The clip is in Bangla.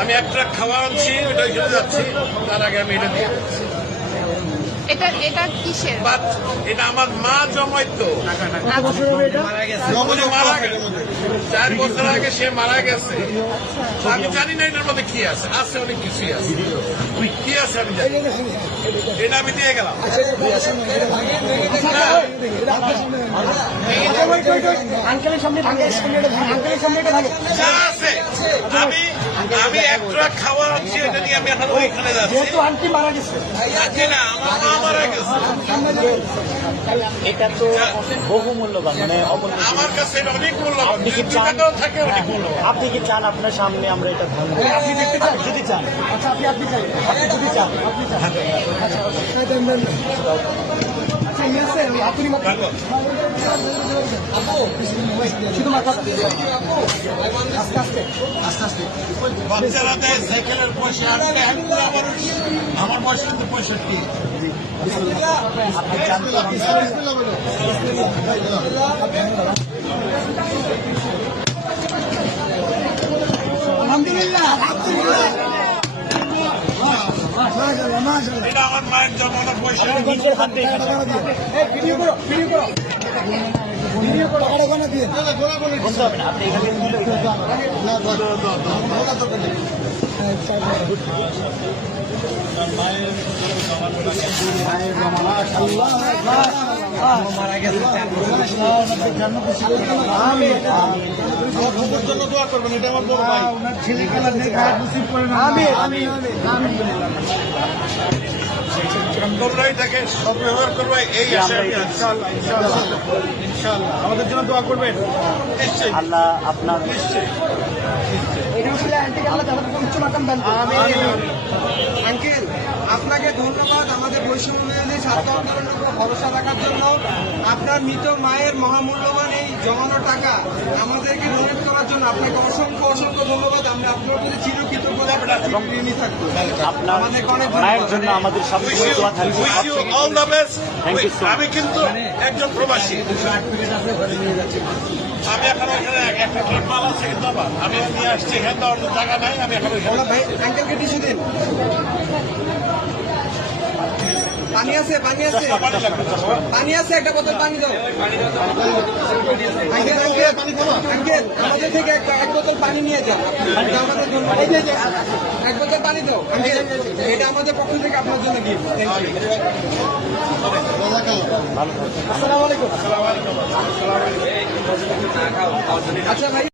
আমি এক ট্রাক খাওয়া আনছি ওটা ওইখানে যাচ্ছি। তার আগে আমি এটা দিয়ে এটা এটা কিসের? এটা আমার মা জমাইতো। উনি মারা গেছে চার বছর আগে সে মারা গেছে। আমি জানি না এটার মধ্যে কি আছে। আছে অনেক কিছুই আছে। কি আছে আমি জানি এটা আমি দিয়ে গেলাম। আঙ্কেলের সামনে থাকে আঙ্কেলের সামনে এটা থাকে যা আছে আমি আমি এক ট্রাক খাওয়া আনছি এটা নিয়ে আমি এখন ওইখানে যাচ্ছি। যেহেতু আন্টি মারা গেছে। আজকে না আমার মা মারা গেছে। এটা তো বহু মূল্যবান মানে আমার কাছে এটা অনেক মূল্যবান। আপনি কি চান? থাকে অনেক মূল্যবান। আপনি কি চান আপনার সামনে আমরা এটা ধারণ করি? আপনি দেখতে চান? যদি চান। আচ্ছা আপনি আপনি চাই। আপনি যদি চান আপনি চান। আচ্ছা আচ্ছা। বাচ্চারা দেয় সাইকেলের পয়সা আমার বয়স কিন্তু পঁয়ষট্টি। এটা আমার মায়ের জমানোর পয়সা নিজের হাতে ভিডিও করো ভিডিও করো। ভিডিও দিয়ে বলতে হবে না আপনি এখানে দিলে তোমরাই তাকে সদ্ব্যবহার করবে এই আশা আমি আছি। আমাদের জন্য দোয়া করবেন আল্লাহ আপনার এটা আল্লাহ উচ্চ মাকাম দান আঙ্কেল আপনাকে ধন্যবাদ আমাদের বৈষম্য বিরোধী ছাত্র আন্দোলনের উপর ভরসা রাখার জন্য আপনার মৃত মায়ের মহামূল্যবান এই জমানো টাকা আমাদেরকে ডোনেট করার জন্য আপনাকে অসংখ্য অসংখ্য ধন্যবাদ। আমরা আপনার প্রতি চিরকৃতজ্ঞতা ঋণী থাকব জন্য আমাদের. আমি কিন্তু একজন প্রবাসী। আমি এখন ওখানে একটা মাল আছে কিন্তু আমার আমি নিয়ে আসছি এখানে টাকা নাই আমি এখন ভাই আঙ্কেলকে টিস্যু দিন। পানি আছে পানি আছে। পানি আছে, একটা বোতল পানি দাও। আঙ্কেল আমাদের থেকে এক বোতল পানি নিয়ে যাও। আমাদের জন্য। এক বোতল পানি দাও। আঙ্কেল, এটা আমাদের পক্ষ থেকে আপনার জন্য গিফট আসসালামু আলাইকুম। আচ্ছা ভাই